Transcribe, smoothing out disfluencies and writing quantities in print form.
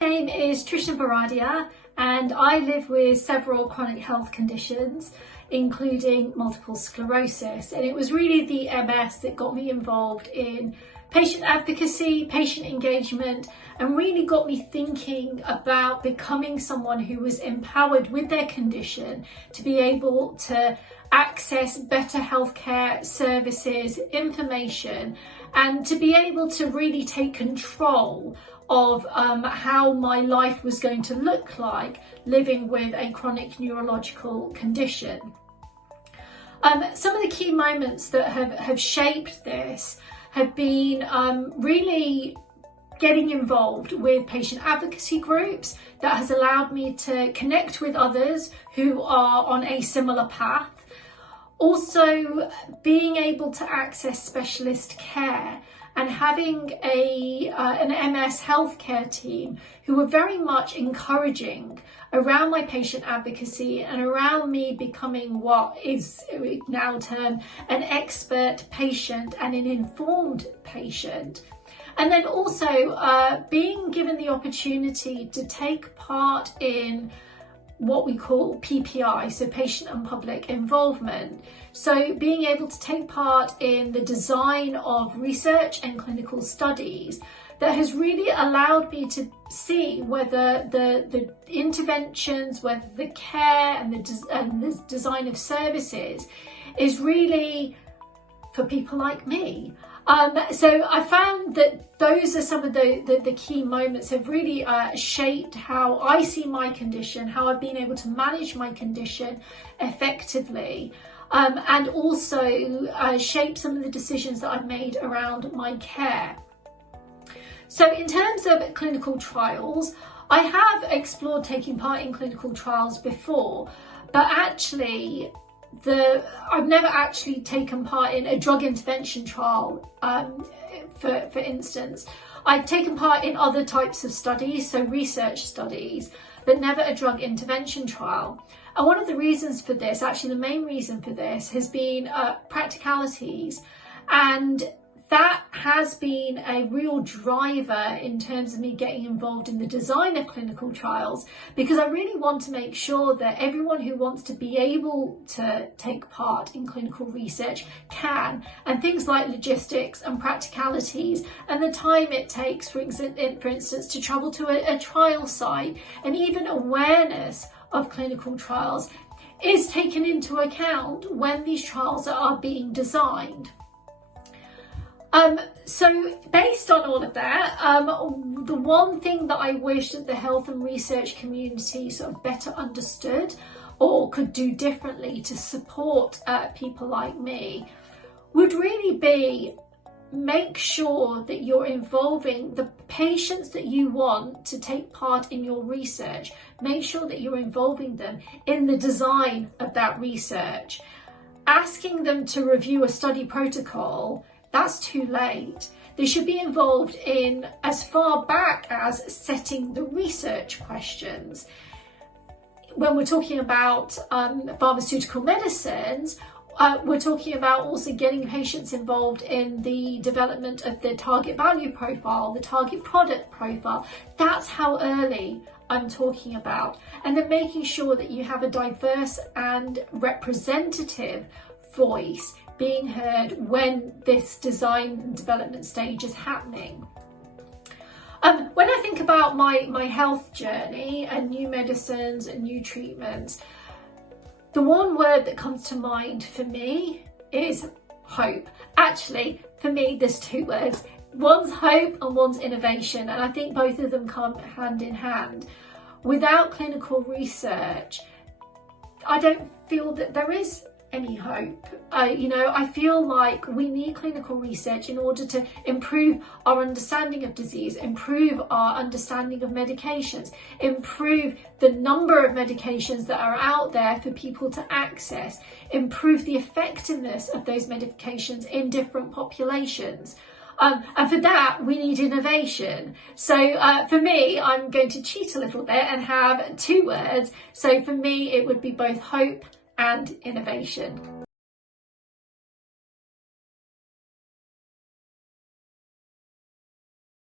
My name is Trishna and I live with several chronic health conditions, including multiple sclerosis. And it was really the MS that got me involved in patient advocacy, patient engagement, and really got me thinking about becoming someone who was empowered with their condition to be able to access better healthcare services, information, and to be able to really take control of how my life was going to look like living with a chronic neurological condition. Some of the key moments that have shaped this have been really getting involved with patient advocacy groups that has allowed me to connect with others who are on a similar path. Also being able to access specialist care and having an MS healthcare team who were very much encouraging around my patient advocacy and around me becoming what is now termed an expert patient and an informed patient. And then also being given the opportunity to take part in what we call PPI, so patient and public involvement. So being able to take part in the design of research and clinical studies that has really allowed me to see whether the interventions, whether the care and the design of services is really for people like me. So I found that those are some of the key moments have really shaped how I see my condition, how I've been able to manage my condition effectively, and also shape some of the decisions that I've made around my care. So in terms of clinical trials, I have explored taking part in clinical trials before, but actually I've never actually taken part in a drug intervention trial, for instance. I've taken part in other types of studies, so research studies, but never a drug intervention trial. And one of the reasons for this, actually the main reason for this, has been practicalities, and that has been a real driver in terms of me getting involved in the design of clinical trials, because I really want to make sure that everyone who wants to be able to take part in clinical research can, and things like logistics and practicalities and the time it takes, for instance, to travel to a trial site, and even awareness of clinical trials is taken into account when these trials are being designed. So based on all of that, the one thing that I wish that the health and research community sort of better understood or could do differently to support people like me would really be make sure that you're involving the patients that you want to take part in your research. Make sure that you're involving them in the design of that research. Asking them to review a study protocol, that's too late. They should be involved in as far back as setting the research questions. When we're talking about pharmaceutical medicines, we're talking about also getting patients involved in the development of the target value profile, the target product profile. That's how early I'm talking about. And then making sure that you have a diverse and representative voice being heard when this design and development stage is happening. When I think about my health journey and new medicines and new treatments, the one word that comes to mind for me is hope. Actually, for me, there's two words. One's hope and one's innovation, and I think both of them come hand in hand. Without clinical research, I don't feel that there is any hope. I feel like we need clinical research in order to improve our understanding of disease, improve our understanding of medications, improve the number of medications that are out there for people to access, improve the effectiveness of those medications in different populations. And for that, we need innovation. So for me, I'm going to cheat a little bit and have two words. So for me, it would be both hope and innovation.